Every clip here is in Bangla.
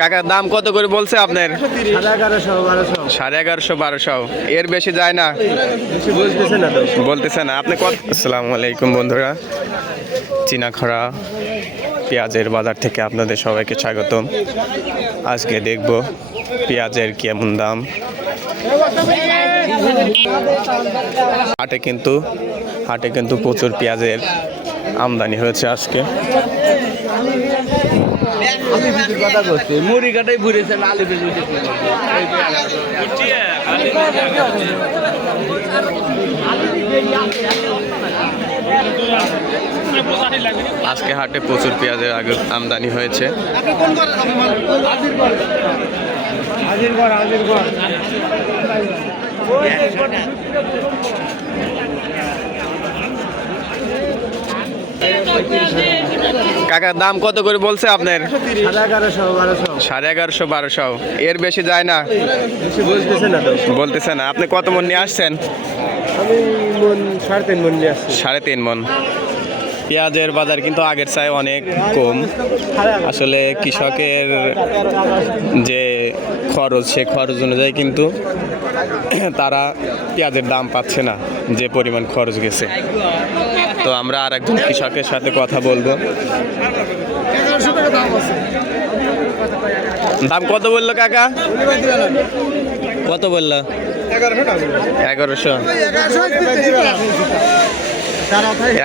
কাকা দাম কত করে বলছে আপনার? সাড়ে এগারোশো বারোশো। এর বেশি যায় না? বলতেছে না। আপনি কত আসসালামু আলাইকুম বন্ধুরা। চিনাখরা পেঁয়াজের বাজার থেকে আপনাদের সবাইকে স্বাগতম। আজকে দেখব পেঁয়াজের কেমন দাম। হাটে কিন্তু হাটে কিন্তু প্রচুর পেঁয়াজের আমদানি হয়েছে আজকে। কথা করছি মুড়ি কাটাই আলু বেশি আজকে হাটে প্রচুর পেঁয়াজের আগে আমদানি হয়েছে। হাজির কর হাজির। কর কাকা দাম কত করে বলছে আপনার? সাড়ে এগারোশো বারোশো। এর বেশি যায় না? বলতেছে না। আপনি কত মন নিয়ে আসছেন? সাড়ে তিন মন মন। পেঁয়াজের বাজার কিন্তু আগের চাই অনেক কম। আসলে কৃষকের যে খরচ সে খরচ অনুযায়ী কিন্তু তারা পেঁয়াজের দাম পাচ্ছে না যে পরিমাণ খরচ গেছে। তো আমরা আর একজন কৃষকের সাথে কথা বলব। দাম কত বলল কাকা? কত বলল? এগারোশো।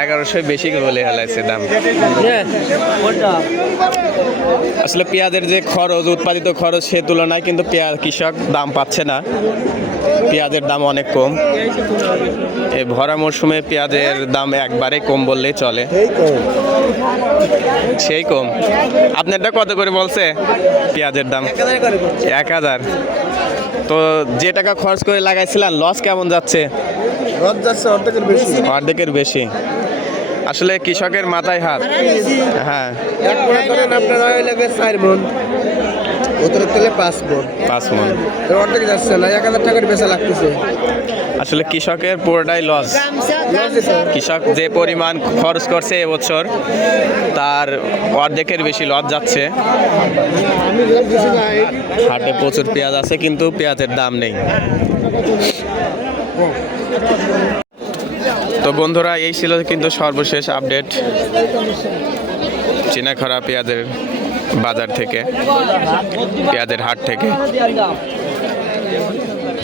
এগারোশো বেশি বলে হেলাইছে দাম। আসলে পেঁয়াজের যে খরচ উৎপাদিত খরচ সে তুলনায় কিন্তু পেঁয়াজ কৃষক দাম পাচ্ছে না। পেঁয়াজের দাম অনেক কম। এই ভরা মরশুমে পেঁয়াজের দাম একবারে কম বললেই চলে। সেই কম। আপনারটা কত করে বলছে? পেঁয়াজের দাম। এক হাজার। তো যে টাকা খরচ করে লাগাইছিলেন লস কেমন যাচ্ছে? অর্ধেকের বেশি। অর্ধেকের বেশি। আসলে কৃষকের মাথায় হাত। হ্যাঁ। ওদের তেলে পাঁচ মন পাঁচ মন অর্ধেক যাচ্ছে না এক হাজার টাকার বেচা লাগতেছে। আসলে কৃষকের পুরোটাই লস কৃষক যে পরিমাণ খরচ করছে এবছর তার অর্ধেকের বেশি লস যাচ্ছে। হাটে প্রচুর পেঁয়াজ আছে কিন্তু পেঁয়াজের দাম নেই। তো বন্ধুরা এই ছিল কিন্তু সর্বশেষ আপডেট চিনাখরা পেঁয়াজের বাজার থেকে পেঁয়াজের হাট থেকে।